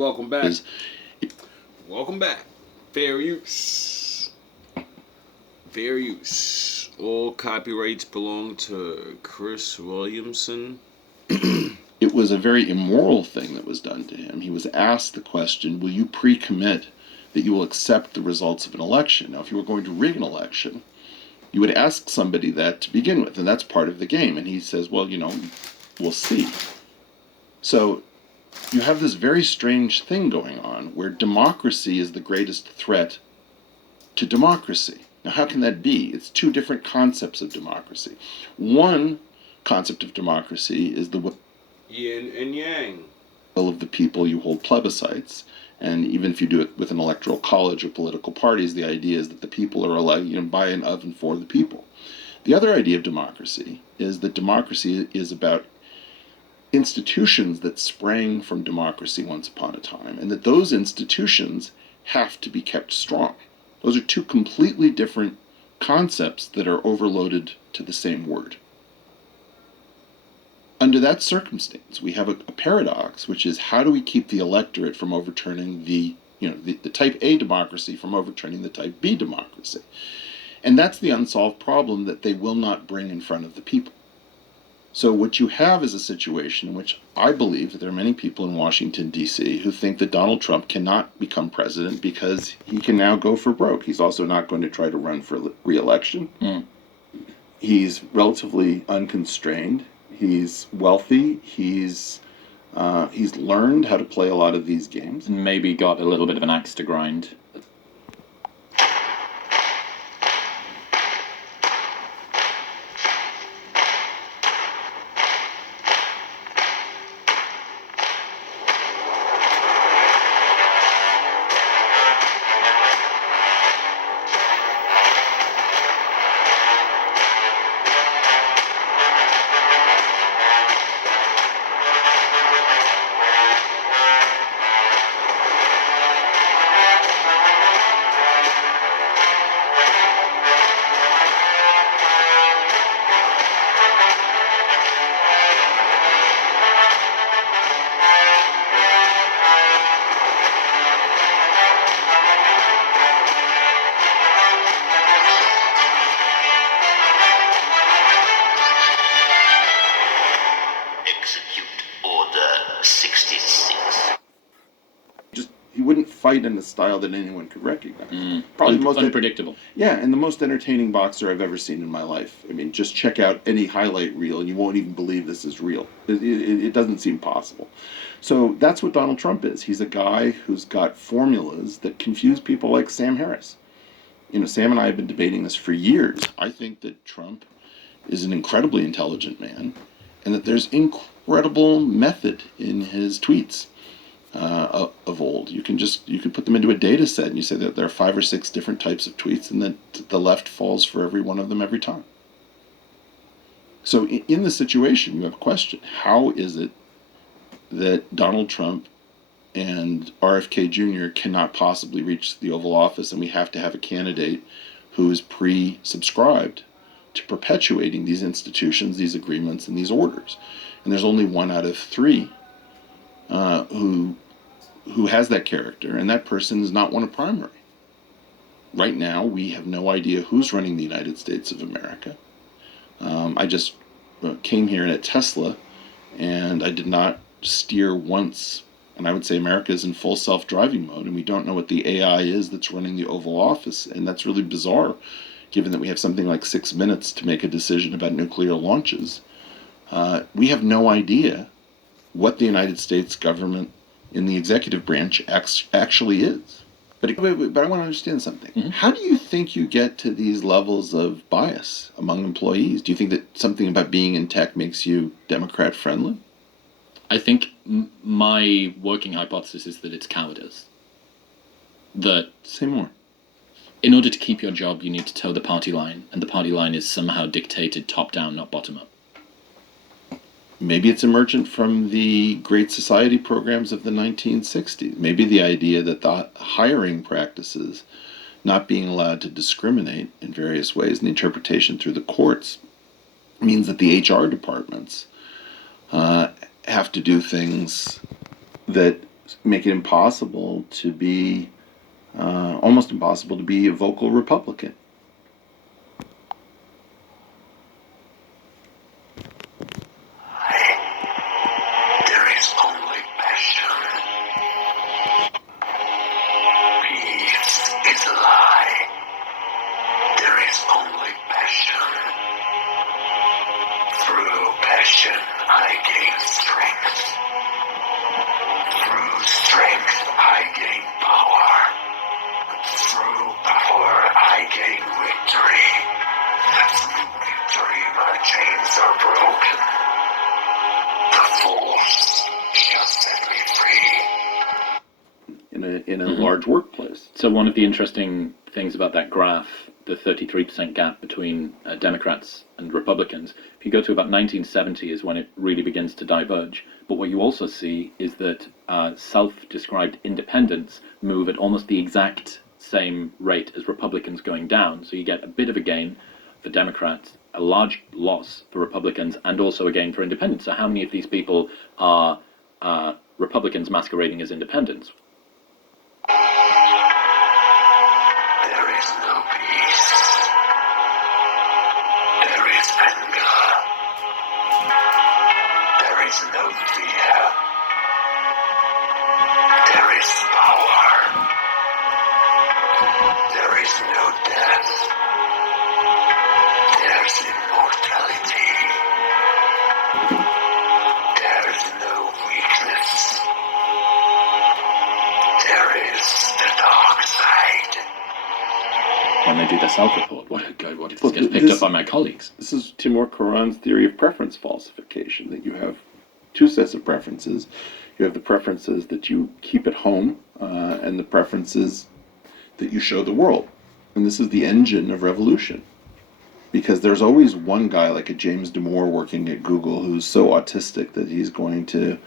Welcome back. Welcome back. Fair use. Fair use. All copyrights belong to Chris Williamson. It was a very immoral thing that was done to him. He was asked the question, will you pre-commit that you will accept the results of an election? Now, if you were going to rig an election, you would ask somebody that to begin with, and that's part of the game. And he says, well, we'll see. So you have this very strange thing going on where democracy is the greatest threat to democracy. Now, how can that be? It's two different concepts of democracy. One concept of democracy is the Yin and yang. will of the people. You hold plebiscites, and even if you do it with an electoral college or political parties, the idea is that the people are elected by and of and for the people. The other idea of democracy is that democracy is about institutions that sprang from democracy once upon a time, and that those institutions have to be kept strong. Those are two completely different concepts that are overloaded to the same word. Under that circumstance, we have a paradox, which is how do we keep the electorate from overturning the type A democracy from overturning the type B democracy? And that's the unsolved problem that they will not bring in front of the people. So what you have is a situation in which I believe that there are many people in Washington, D.C. who think that Donald Trump cannot become president because he can now go for broke. He's also not going to try to run for re-election. He's relatively unconstrained. He's wealthy. He's learned how to play a lot of these games. Maybe got a little bit of an axe to grind. He wouldn't fight in a style that anyone could recognize. Probably the most unpredictable. Yeah, and the most entertaining boxer I've ever seen in my life. I mean, just check out any highlight reel and you won't even believe this is real. It doesn't seem possible. So that's what Donald Trump is. He's a guy who's got formulas that confuse people like Sam Harris. Sam and I have been debating this for years. I think that Trump is an incredibly intelligent man and that there's incredible method in his tweets. Of old. You could put them into a data set and you say that there are 5 or 6 different types of tweets and that the left falls for every one of them every time. So in the situation, you have a question. How is it that Donald Trump and RFK Jr. cannot possibly reach the Oval Office and we have to have a candidate who is pre-subscribed to perpetuating these institutions, these agreements, and these orders? And there's only 1 out of 3 who has that character, and that person has not won a primary. Right now, we have no idea who's running the United States of America. I just came here at Tesla, and I did not steer once, and I would say America is in full self-driving mode, and we don't know what the AI is that's running the Oval Office, and that's really bizarre, given that we have something like 6 minutes to make a decision about nuclear launches. We have no idea what the United States government in the executive branch actually is. But I want to understand something. Mm-hmm. How do you think you get to these levels of bias among employees? Do you think that something about being in tech makes you Democrat friendly? I think my working hypothesis is that it's cowardice. Say more. In order to keep your job, you need to toe the party line, and the party line is somehow dictated top-down, not bottom-up. Maybe it's emergent from the Great Society programs of the 1960s. Maybe the idea that the hiring practices, not being allowed to discriminate in various ways, and the interpretation through the courts, means that the HR departments have to do things that make it impossible to be, almost impossible to be a vocal Republican. There is only passion. Peace is a lie. There is only passion. Through passion I gain strength. Through strength I gain power. Through power I gain victory. Through victory my chains are broken. The force shall set me free. In a large workplace. So one of the interesting things about that graph, the 33% gap between Democrats and Republicans, if you go to about 1970 is when it really begins to diverge. But what you also see is that self-described independents move at almost the exact same rate as Republicans going down. So you get a bit of a gain for Democrats, a large loss for Republicans, and also a gain for independents. So how many of these people are Republicans masquerading as independents? There is no peace. There is anger. There is no fear. There is power. There is no death. There's immortality. There's no weakness. There is the dark side. When they do the self-report, what if this Well, gets picked up by my colleagues? This is Timur Kuran's theory of preference falsification, that you have two sets of preferences. You have the preferences that you keep at home and the preferences that you show the world. And this is the engine of revolution. Because there's always one guy like a James Damore working at Google who's so autistic that he's going to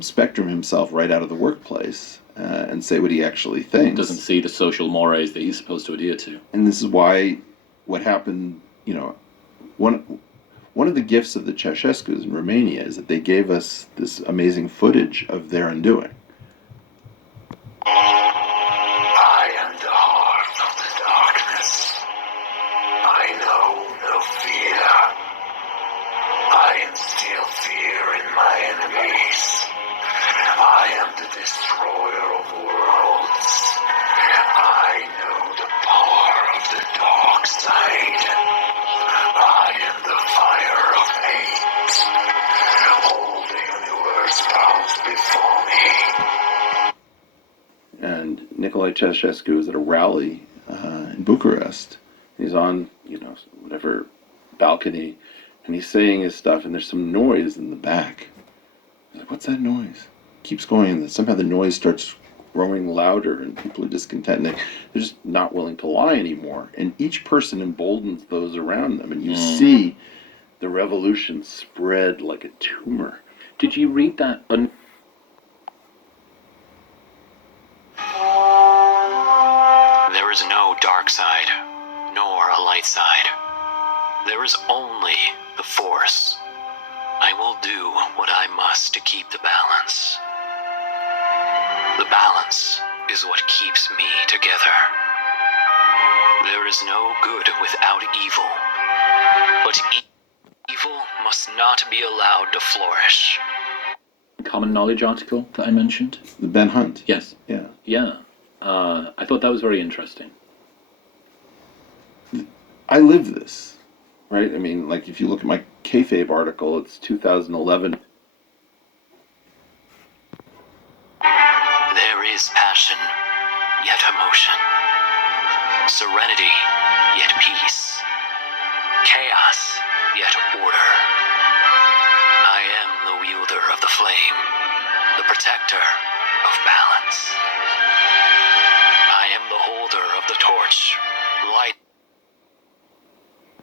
spectrum himself right out of the workplace and say what he actually thinks. Doesn't see the social mores that he's supposed to adhere to. And this is why what happened, one of the gifts of the Ceausescus in Romania is that they gave us this amazing footage of their undoing. I am the heart of the darkness. I know no fear. I instill fear in my enemies. I am the destroyer of worlds. I know the power of the dark side. I am the fire of hate. All the universe bows before me. And Nicolae Ceausescu is at a rally in Bucharest. He's on, whatever balcony, and he's saying his stuff, and there's some noise in the back. He's like, what's that noise? Keeps going, and somehow the noise starts growing louder, and people are discontent. And they're just not willing to lie anymore. And each person emboldens those around them, and you see the revolution spread like a tumor. Did you read that? There is no dark side, nor a light side. There is only the Force. I will do what I must to keep the balance. The balance is what keeps me together. There is no good without evil, but evil must not be allowed to flourish. Common knowledge article that I mentioned? The Ben Hunt. Yes. Yeah. Yeah. I thought that was very interesting. I live this, right? I mean, like, if you look at my kayfabe article, it's 2011. There is passion, yet emotion. Serenity, yet peace. Chaos, yet order. I am the wielder of the flame, the protector of balance. I am the holder of the torch, light.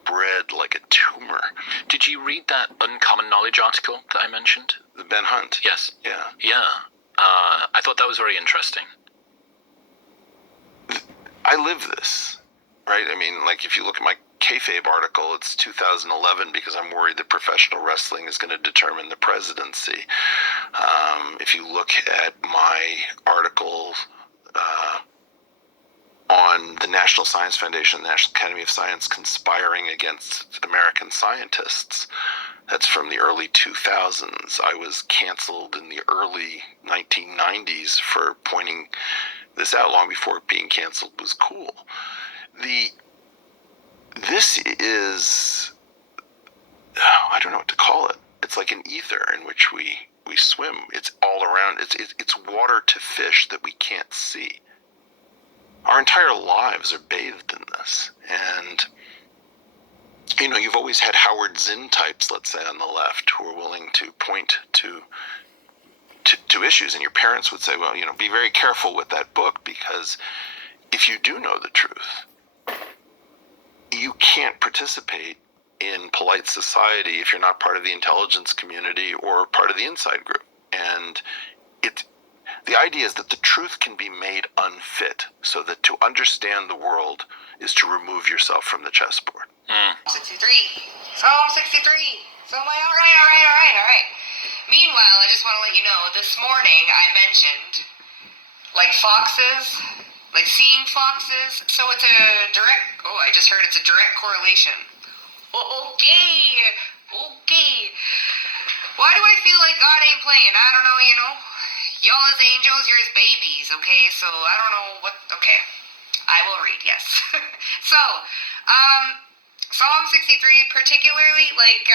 Bred like a tumor. Did you read that uncommon knowledge article that I mentioned? The Ben Hunt? Yes. Yeah. Yeah. I thought that was very interesting. I live this, right? I mean, like, if you look at my kayfabe article. It's 2011 because I'm worried that professional wrestling is going to determine the presidency. If you look at my article on the National Science Foundation, the National Academy of Science conspiring against American scientists, that's from the early 2000s. I was canceled in the early 1990s for pointing this out long before being canceled was cool. This is, I don't know what to call it. It's like an ether in which we swim. It's all around. It's water to fish that we can't see. Our entire lives are bathed in this. And, you know, you've always had Howard Zinn types, let's say, on the left, who are willing to point to issues. And your parents would say, well, you know, be very careful with that book, because if you do know the truth, you can't participate in polite society if you're not part of the intelligence community or part of the inside group. And the idea is that the truth can be made unfit, so that to understand the world is to remove yourself from the chessboard. 63. Psalm 63. So I'm like, all right. Meanwhile, I just want to let you know, this morning I mentioned, like foxes, like seeing foxes. So it's a direct, I just heard it's a direct correlation. Okay. Why do I feel like God ain't playing? I don't know, you know. Y'all as angels, you're his babies, okay? So I don't know what, okay. I will read, yes. So, Psalm 63, particularly like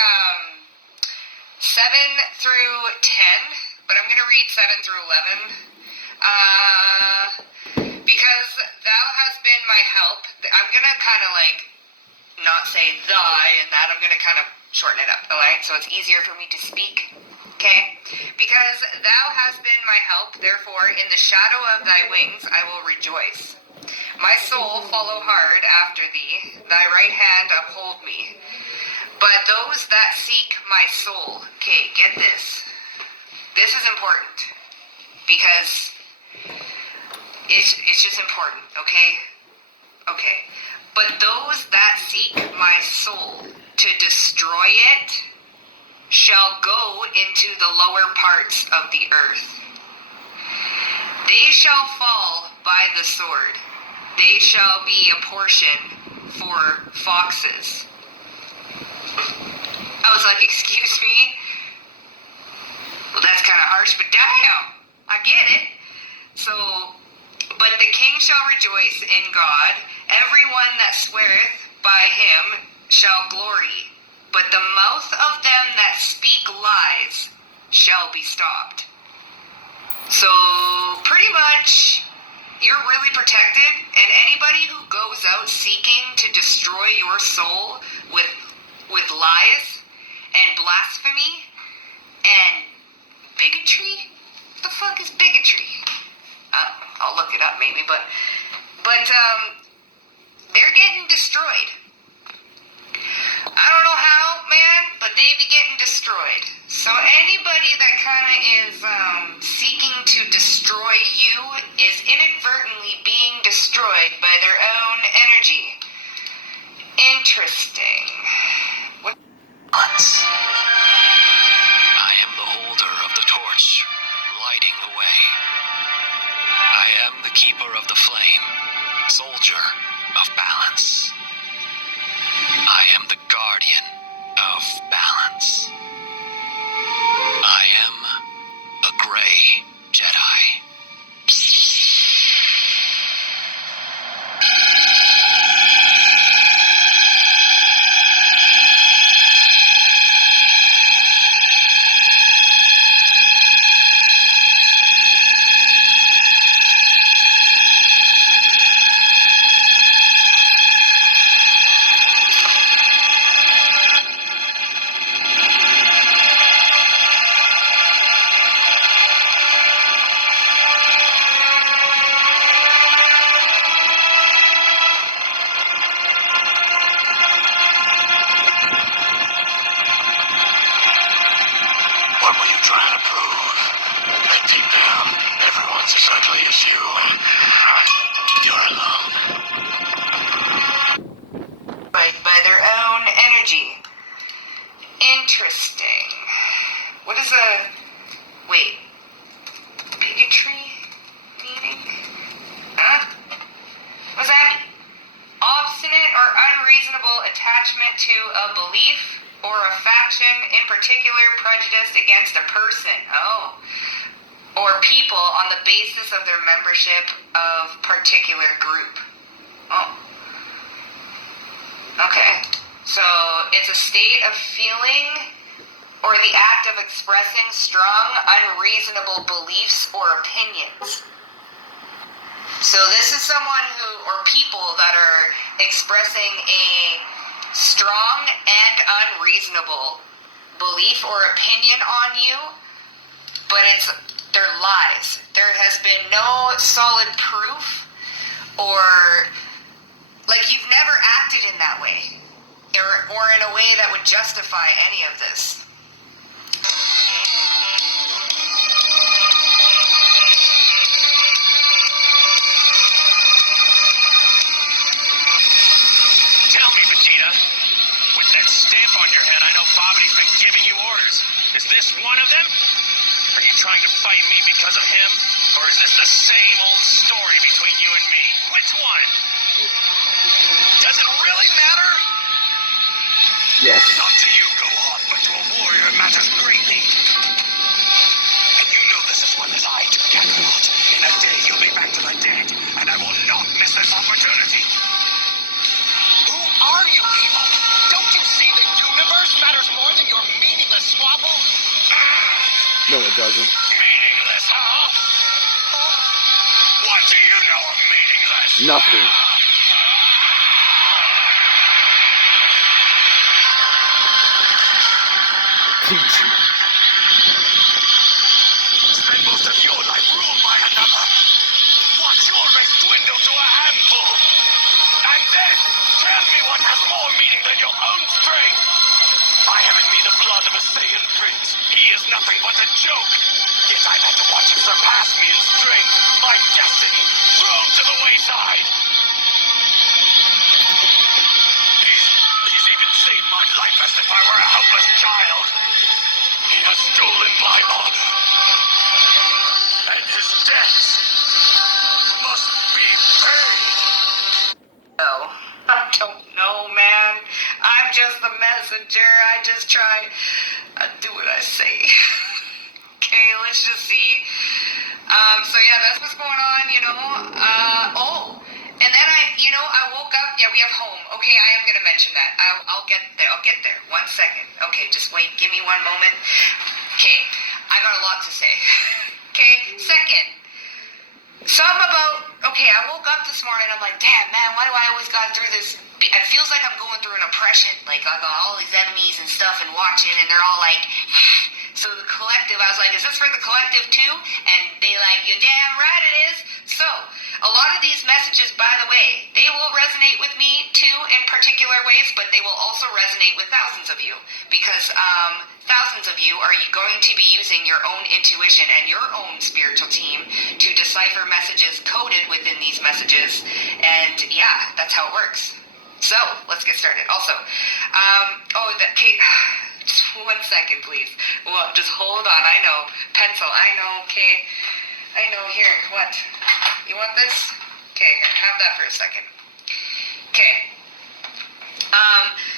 7 through 10, but I'm going to read 7 through 11. Because thou hast been my help. I'm going to kind of like not say thy and that. I'm going to kind of shorten it up, alright? So it's easier for me to speak. Okay? Because thou hast been my help, therefore in the shadow of thy wings I will rejoice. My soul follow hard after thee, thy right hand uphold me. But those that seek my soul, okay, get this. This is important, because it's just important, okay? Okay. But those that seek my soul to destroy it shall go into the lower parts of the earth. They shall fall by the sword. They shall be a portion for foxes. I was like, excuse me? Well, that's kind of harsh, but damn, I get it. So, but the king shall rejoice in God. Everyone that sweareth by him shall glory. But the mouth of them that speak lies shall be stopped. So, pretty much, you're really protected, and anybody who goes out seeking to destroy your soul with lies and blasphemy and bigotry? What the fuck is bigotry? I'll look it up maybe, but they're getting destroyed. I don't know how, man, but they be getting destroyed. So anybody that kind of is seeking to destroy you is inadvertently being destroyed by their own energy. Interesting. Once. I am the holder of the torch, lighting the way. I am the keeper of the flame, soldier of balance. I am the guardian of balance. I am a gray Jedi. What were you trying to prove? That deep down, everyone's as ugly as you, and you're alone. By to a belief or a faction, in particular prejudiced against a person, or people on the basis of their membership of particular group. Okay. So it's a state of feeling or the act of expressing strong, unreasonable beliefs or opinions. So this is someone who, or people that are expressing a strong and unreasonable belief or opinion on you, but they're lies. There has been no solid proof, or like you've never acted in that way, or in a way that would justify any of this. Tell me, Vegeta, with that stamp on your head, I know Bobity's been giving you orders. Is this one of them? Are you trying to fight me because of him? Or is this the same old story between you and me? Which one? Does it really matter? Yes. Not to you, Gohan, but to a warrior it matters greatly. And you know this as well as I do, Kakarot. In a day you'll be back to the dead, and I will not miss this opportunity. Who are you, Evil? Don't you see the universe matters more than your meaningless squabble? No, it doesn't. Meaningless, huh? What do you know of meaningless? Nothing. Teach you. Spend most of your life ruled by another. Watch your race dwindle to a handful. And then, tell me what has more meaning than your own strength. I have in me the blood of a Saiyan prince. He is nothing but a joke. Yet I've had to watch him surpass me in strength. My destiny thrown to the wayside. He's even saved my life as if I were a helpless child. He has stolen my honor. And his debts must be paid. No, I don't know, man. I'm just the messenger. I just try to do what I say. Okay, let's just see. So yeah, that's what's going on, you know. And then I woke up. Yeah, we have home. Okay, I am gonna mention that. I'll get there. 1 second. Okay, just wait. Give me one moment. Okay, I got a lot to say. Okay, second. I woke up this morning, I'm like, damn, man, why do I always got through this? It feels like I'm going through an oppression. Like, I got all these enemies and stuff and watching, and they're all like, so the collective, I was like, is this for the collective too? And they like, you're damn right it is. So, a lot of these messages, by the way, they will resonate with me too in particular ways, but they will also resonate with thousands of you. Because thousands of you are going to be using your own intuition and your own spiritual team to decipher messages coded within these messages. And yeah, that's how it works. So, let's get started. Also, Kate, just 1 second, please. Well, just hold on. I know. Pencil, I know. Okay. I know. Here, what? You want this? Okay, here, have that for a second. Okay.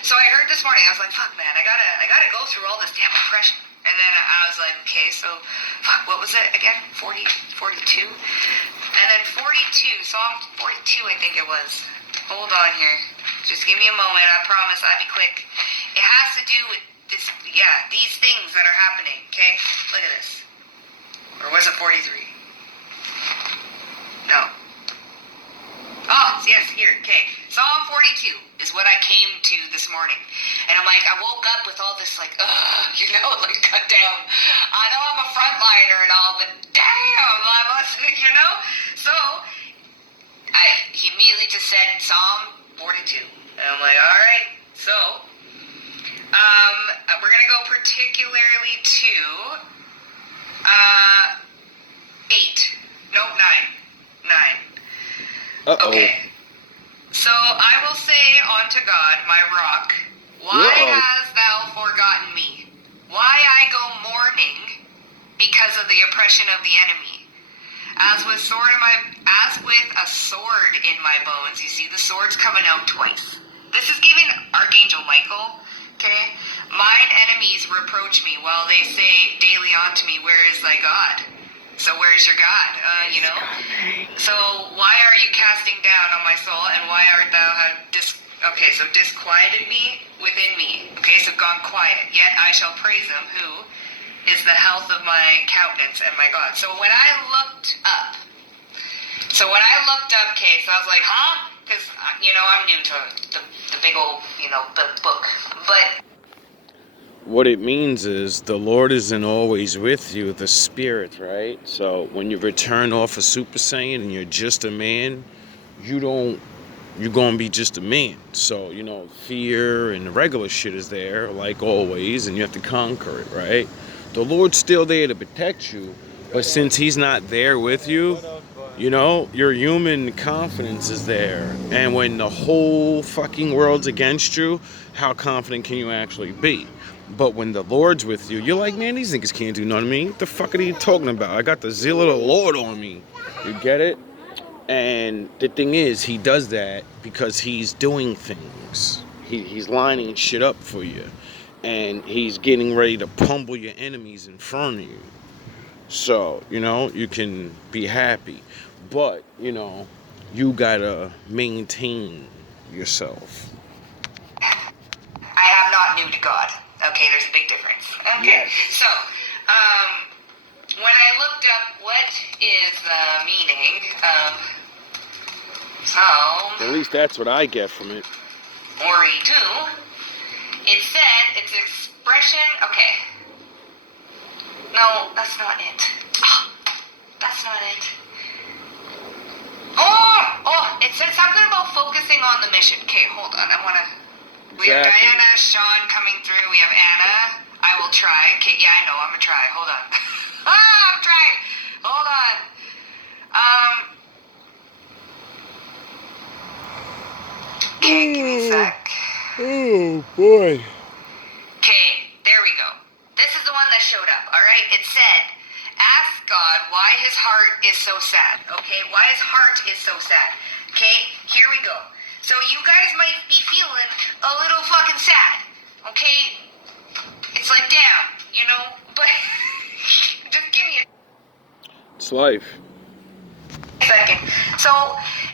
So I heard this morning, I was like, fuck, man, I gotta go through all this damn oppression. And then I was like, okay, so, fuck, what was it again? 42? And then 42, Psalm 42, I think it was. Hold on here. Just give me a moment, I promise, I'll be quick. It has to do with this, these things that are happening, okay? Look at this. Or was it 43? No. Oh, yes, here, okay. Psalm 42 is what I came to this morning. And I'm like, I woke up with all this, like, like, cut down. I know I'm a frontliner and all, but damn, I must, So, he immediately just said Psalm 42. And I'm like, all right. So, we're going to go particularly to 9. Uh-oh. Okay. So I will say unto God, my rock, why hast thou forgotten me? Why I go mourning because of the oppression of the enemy? As with a sword in my bones, you see the sword's coming out twice. This is giving Archangel Michael. Okay? Mine enemies reproach me while they say daily unto me, where is thy God? So where's your God? So why are you casting down on my soul, and why art thou disquieted me within me? Okay, so gone quiet. Yet I shall praise him who is the health of my countenance and my God. So when I looked up, okay, so I was like, huh? Because, I'm new to the big old, the book. But What it means is the Lord isn't always with you, the spirit, right? So when you return off a Super Saiyan and you're just a man, you're gonna be just a man. So, fear and the regular shit is there, like always, and you have to conquer it, right? The Lord's still there to protect you, but since he's not there with you, your human confidence is there. And when the whole fucking world's against you, how confident can you actually be? But when the Lord's with you, you're like, man, these niggas can't do nothing to me. What the fuck are you talking about? I got the zeal of the Lord on me. You get it? And the thing is, he does that because he's doing things. He's lining shit up for you. And he's getting ready to pummel your enemies in front of you. So, you can be happy. But, you gotta maintain yourself. I am not new to God. Okay, there's a big difference. Okay, Yes. so, when I looked up what is the meaning of Psalm At least that's what I get from it. 42, it said it's expression, okay. No, that's not it. That's not it. Oh, it said something about focusing on the mission. Okay, hold on, we have Exactly. Diana, Sean coming through, we have Anna. I will try. Okay, yeah, I know, I'm gonna try. Hold on. I'm trying. Hold on. Okay, give me a sec. Oh, boy. Okay, there we go. This is the one that showed up, alright? It said, ask God why his heart is so sad. Okay, why his heart is so sad. Okay, here we go. So you guys might be feeling a little fucking sad. Okay? It's like, damn, but just give me a It's life. second. So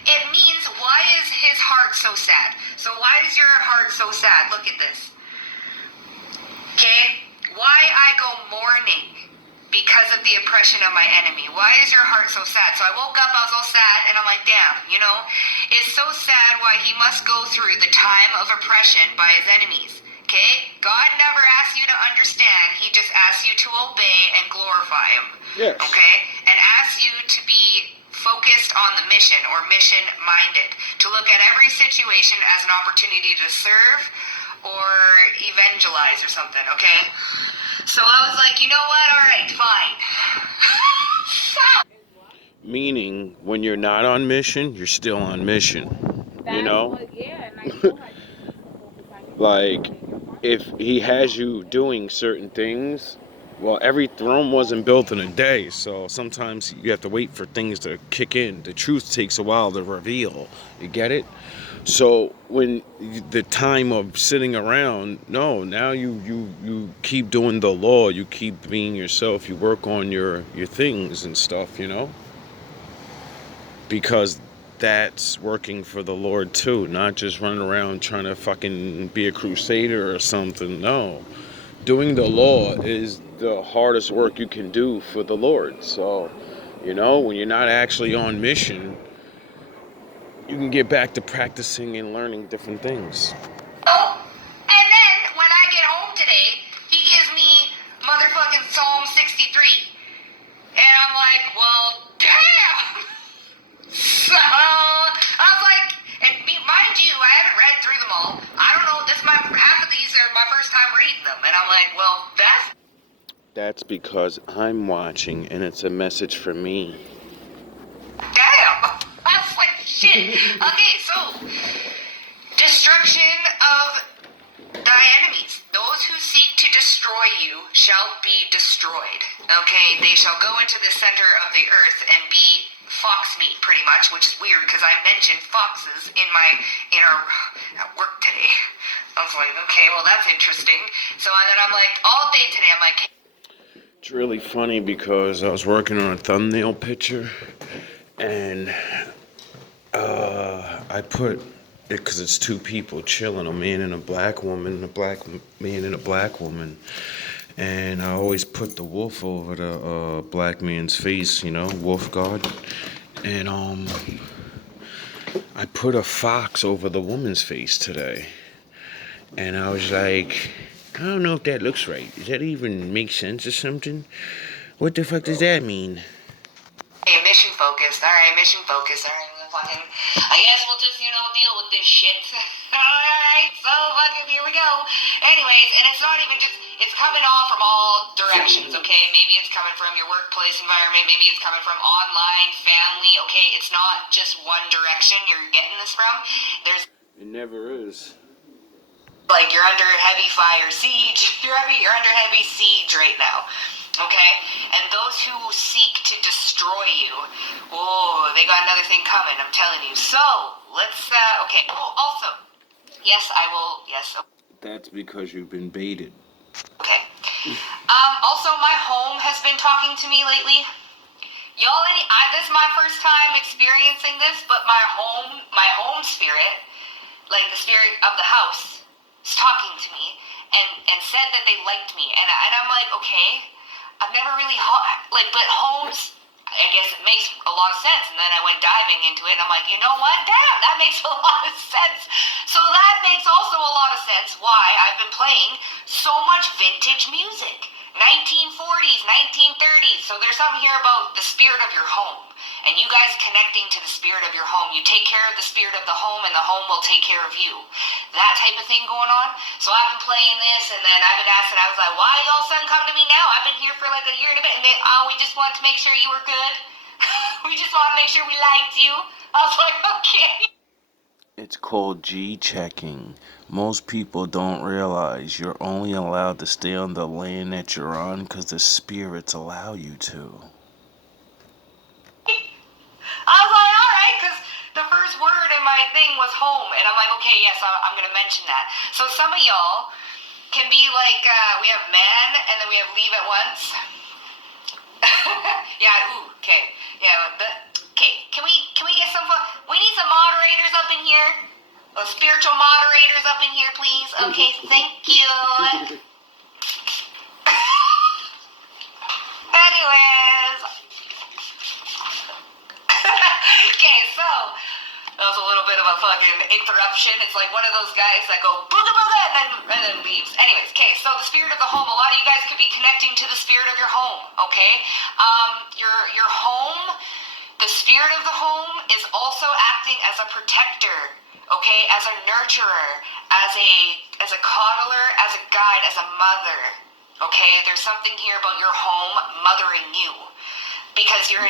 it means, why is his heart so sad? So why is your heart so sad? Look at this. Okay? Why I go mourning because of the oppression of my enemy. Why is your heart so sad? So I woke up, I was all sad, and I'm like, damn, it's so sad why he must go through the time of oppression by his enemies. Okay? God never asks you to understand. He just asks you to obey and glorify him. Yes. Okay? And asks you to be focused on the mission, or mission-minded. To look at every situation as an opportunity to serve or evangelize or something, okay? So I was like, you know what? All right, fine. Meaning, when you're not on mission, you're still on mission. Like, if he has you doing certain things, well, every throne wasn't built in a day, so sometimes you have to wait for things to kick in. The truth takes a while to reveal. You get it? So when the time of sitting around, no, now you keep doing the law, you keep being yourself, you work on your things and stuff, because that's working for the Lord too, not just running around trying to fucking be a crusader or something. No, doing the law is the hardest work you can do for the Lord. So, when you're not actually on mission, you can get back to practicing and learning different things. Oh, and then when I get home today, he gives me motherfucking Psalm 63. And I'm like, well, damn! So, I was like, and mind you, I haven't read through them all. I don't know, half of these are my first time reading them. And I'm like, well, That's because I'm watching and it's a message for me. damn! I was like, shit. Okay, so, destruction of thy enemies, those who seek to to destroy you shall be destroyed. Okay, they shall go into the center of the earth and be fox meat, pretty much, which is weird because I mentioned foxes in our at work today. I was like, okay, well that's interesting. So and then I'm like, all day today, I'm like, It's really funny because I was working on a thumbnail picture, and I put it because it's two people chilling, a man and a black woman, a black man and a black woman. And I always put the wolf over the black man's face, you know, wolf guard. And I put a fox over the woman's face today. And I was like, I don't know if that looks right. Does that even make sense or something? What the fuck does that mean? hey, mission focused. All right, mission focused. All right, fucking. I guess we'll just deal with this shit. All right, so fucking here we go. Anyways, and it's not even just. It's coming all from all directions. Okay, maybe it's coming from your workplace environment. Maybe it's coming from online, family. Okay, it's not just one direction you're getting this from. There's. It never is. Like you're under heavy fire siege. You're under heavy siege right now. Okay? And those who seek to destroy you, oh, they got another thing coming, I'm telling you. So, let's, okay. Oh, also, yes, I will, yes. That's because you've been baited. Okay. Also, my home has been talking to me lately. Y'all, this is my first time experiencing this, but my home spirit, like the spirit of the house, is talking to me and said that they liked me. And I'm like, okay. I've never really, but homes, I guess it makes a lot of sense. And then I went diving into it, and I'm like, you know what? Damn, that makes a lot of sense. So that makes also a lot of sense why I've been playing so much vintage music. 1940s, 1930s. So there's something here about the spirit of your home. And you guys connecting to the spirit of your home. You take care of the spirit of the home, and the home will take care of you. That type of thing going on. So I've been playing this, and then I've been asking, I was like, why y'all sudden come to me now? I've been here for like a year and a bit, and we just wanted to make sure you were good. We just want to make sure we liked you. I was like, okay. It's called G-checking. Most people don't realize you're only allowed to stay on the land that you're on because the spirits allow you to. I was like, alright, because the first word in my thing was home. And I'm like, okay, yes, I'm going to mention that. So some of y'all can be like, we have man, and then we have leave at once. Yeah, ooh, okay. Yeah, okay, can we get some, we need some moderators up in here. Spiritual moderators up in here, please. Okay, thank you. Anyways. Okay, so that was a little bit of a fucking interruption. It's like one of those guys that go booga booga and then leaves. Anyways, okay, so the spirit of the home. A lot of you guys could be connecting to the spirit of your home. Okay, your home. The spirit of the home is also acting as a protector. Okay, as a nurturer, as a coddler, as a guide, as a mother. Okay, there's something here about your home mothering you. Because you're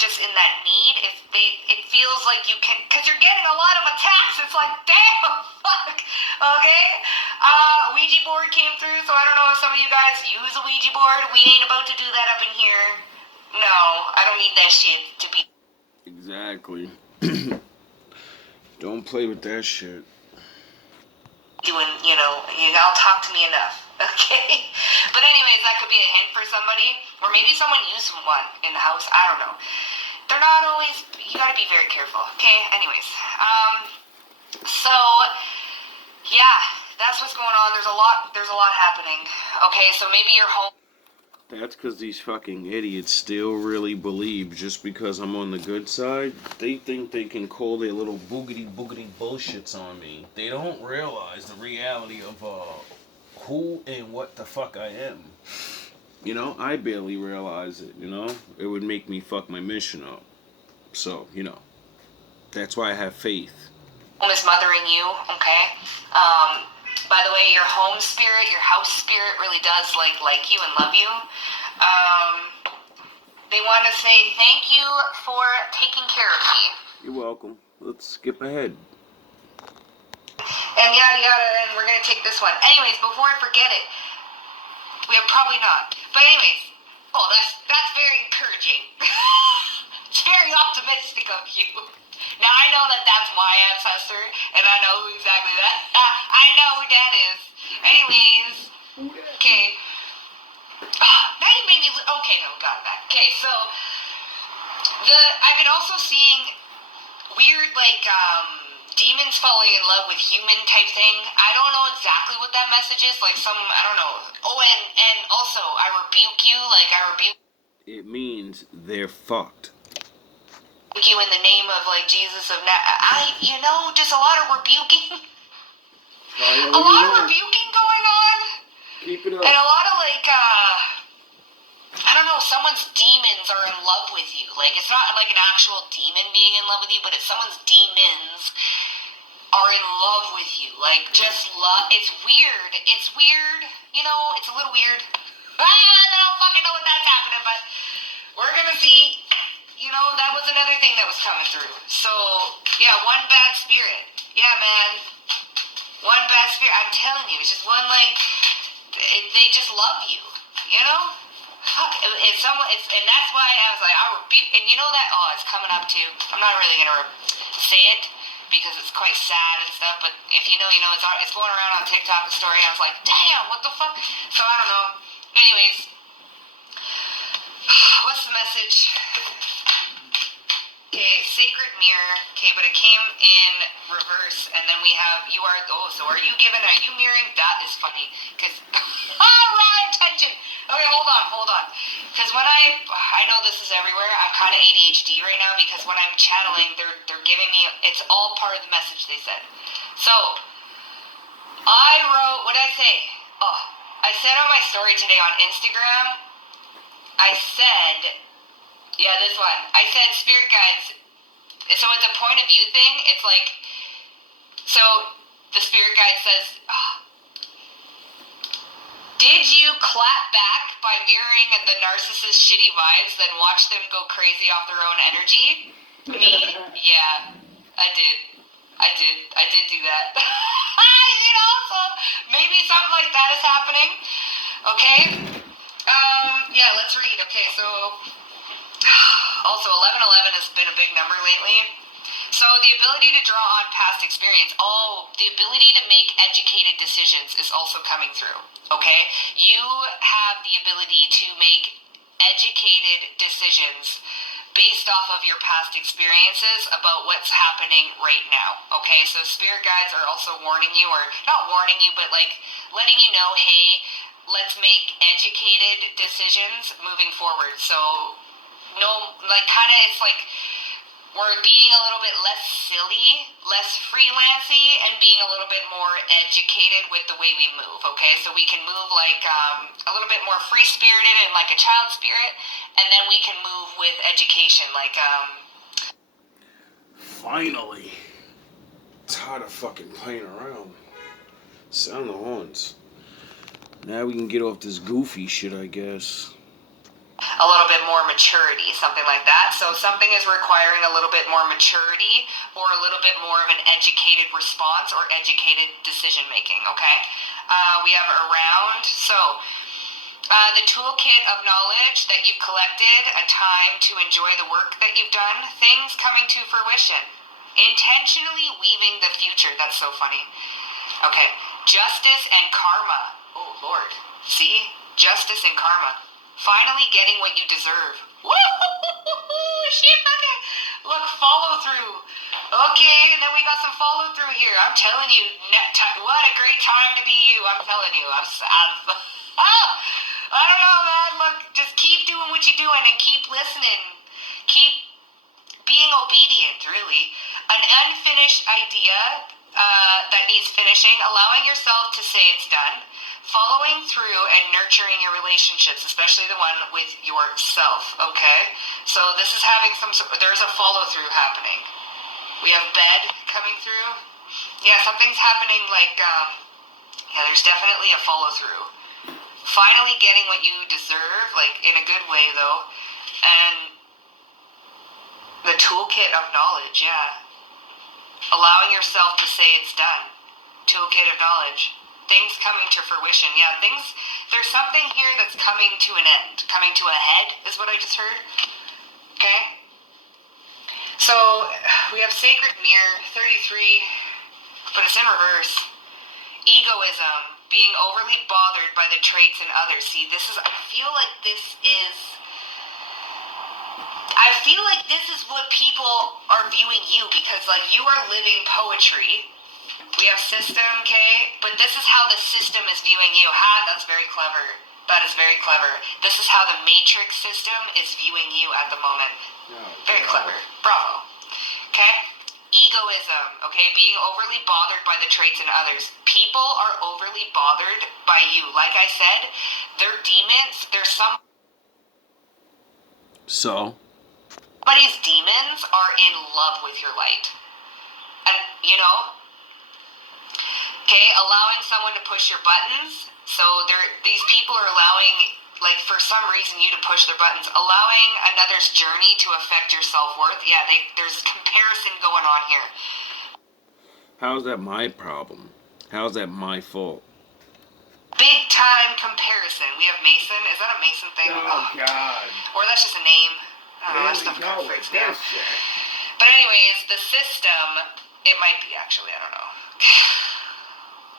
just in that need. It feels like you can, because you're getting a lot of attacks. It's like, damn, fuck. Okay. Ouija board came through, so I don't know if some of you guys use a Ouija board. We ain't about to do that up in here. No, I don't need that shit to be. Exactly. Don't play with that shit. Doing, y'all talk to me enough. Okay? But anyways, that could be a hint for somebody. Or maybe someone used one in the house. I don't know. They're not always, you gotta be very careful. Okay? Anyways. So, yeah, that's what's going on. There's a lot happening. Okay, so maybe your home. That's because these fucking idiots still really believe just because I'm on the good side, they think they can call their little boogity bullshits on me. They don't realize the reality of who and what the fuck I am. You know, I barely realize it, you know? It would make me fuck my mission up. So, that's why I have faith. Home is mothering you, okay? By the way, your home spirit, your house spirit really does like you and love you. They want to say thank you for taking care of me. You're welcome. Let's skip ahead. And yada yada, and we're gonna take this one. Anyways, before I forget it, We have probably not. But anyways, oh, that's very encouraging. It's very optimistic of you. Now I know that that's my ancestor, and I know who exactly that. I know who that is. Anyways, okay. Now you made me. Okay, no, got that. Okay, so I've been also seeing weird demons falling in love with human type thing. I don't know exactly what that message is. Like I don't know. Oh, and also I rebuke you. Like I rebuke It means they're fucked. you in the name of like Jesus of just a lot of rebuking. A lot of rebuking going on. Keep it up. And a lot of I don't know, someone's demons are in love with you. Like, it's not like an actual demon being in love with you, but it's someone's demons are in love with you. Like, just love. It's weird. It's weird. It's a little weird. I don't fucking know what that's happening, but we're gonna see. That was another thing that was coming through. So, yeah, one bad spirit. Yeah, man. One bad spirit. I'm telling you, it's just one, they just love you. Fuck. And that's why I was like, I rebuke, and it's coming up too. I'm not really gonna say it because it's quite sad and stuff, but if you know, it's going around on TikTok, the story. I was like, damn, what the fuck? So I don't know. Anyways, what's the message? Okay, sacred mirror. Okay, but it came in reverse, and then we have so are you mirroring? That is funny, because wrong intention. Okay, hold on, because when I know this is everywhere. I'm kind of ADHD right now, because when I'm channeling, they're giving me, it's all part of the message they said. So I wrote, what did I say? Oh, I said on my story today on Instagram, I said, yeah, this one. I said spirit guides. So it's a point of view thing. It's like, so the spirit guide says, did you clap back by mirroring the narcissist's shitty vibes, then watch them go crazy off their own energy? Me? Yeah, I did. I did do that. So maybe something like that is happening. Okay? Yeah, let's read. Okay, so also 1111 has been a big number lately. So the ability to draw on past experience, the ability to make educated decisions is also coming through, okay? You have the ability to make educated decisions based off of your past experiences about what's happening right now, okay? So spirit guides are also warning you, or not warning you, but letting you know, hey, let's make educated decisions moving forward. So it's like we're being a little bit less silly, less freelancy, and being a little bit more educated with the way we move, okay? So we can move a little bit more free-spirited and like a child spirit, and then we can move with education, Finally. Tired of fucking playing around. Sound the horns. Now we can get off this goofy shit, I guess. a little bit more maturity, something like that. So something is requiring a little bit more maturity or a little bit more of an educated response or educated decision making, okay? We have around, the toolkit of knowledge that you've collected, a time to enjoy the work that you've done, things coming to fruition, intentionally weaving the future. That's so funny. Okay, justice and karma. Oh, Lord. See? Justice and karma. Finally getting what you deserve. Woo! Shit, okay. Look, follow through. Okay, and then we got some follow through here. I'm telling you, what a great time to be you. I'm telling you. I don't know, man. Look, just keep doing what you're doing and keep listening. Keep being obedient, really. An unfinished idea that needs finishing, allowing yourself to say it's done, following through and nurturing your relationships, especially the one with yourself, okay? So this is having there's a follow through happening. We have bed coming through. Yeah, something's happening there's definitely a follow through. Finally getting what you deserve, in a good way though. And the toolkit of knowledge, yeah. Allowing yourself to say it's done. Toolkit of knowledge. Things coming to fruition. Yeah, things There's something here that's coming to an end. Coming to a head is what I just heard. Okay? So, we have Sacred Mirror, 33, but it's in reverse. Egoism, being overly bothered by the traits in others. See, I feel like this is what people are viewing you, because, like, you are living poetry. We have system, okay? But this is how the system is viewing you. That's very clever. That is very clever. This is how the matrix system is viewing you at the moment. Very clever. Bravo. Okay? Egoism, okay? Being overly bothered by the traits in others. People are overly bothered by you. Like I said, they're demons. There's somebody's demons are in love with your light. And, okay, allowing someone to push your buttons. So these people are allowing, like, for some reason, you to push their buttons. Allowing another's journey to affect your self-worth. Yeah, there's comparison going on here. How's that my problem? How's that my fault? Big time comparison. We have Mason. Is that a Mason thing? Oh, God. Or that's just a name. I don't know. That stuff kind of freaks me out. But anyways, the system, it might be actually, I don't know.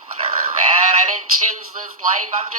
Whatever, man. I didn't choose this life. I'm just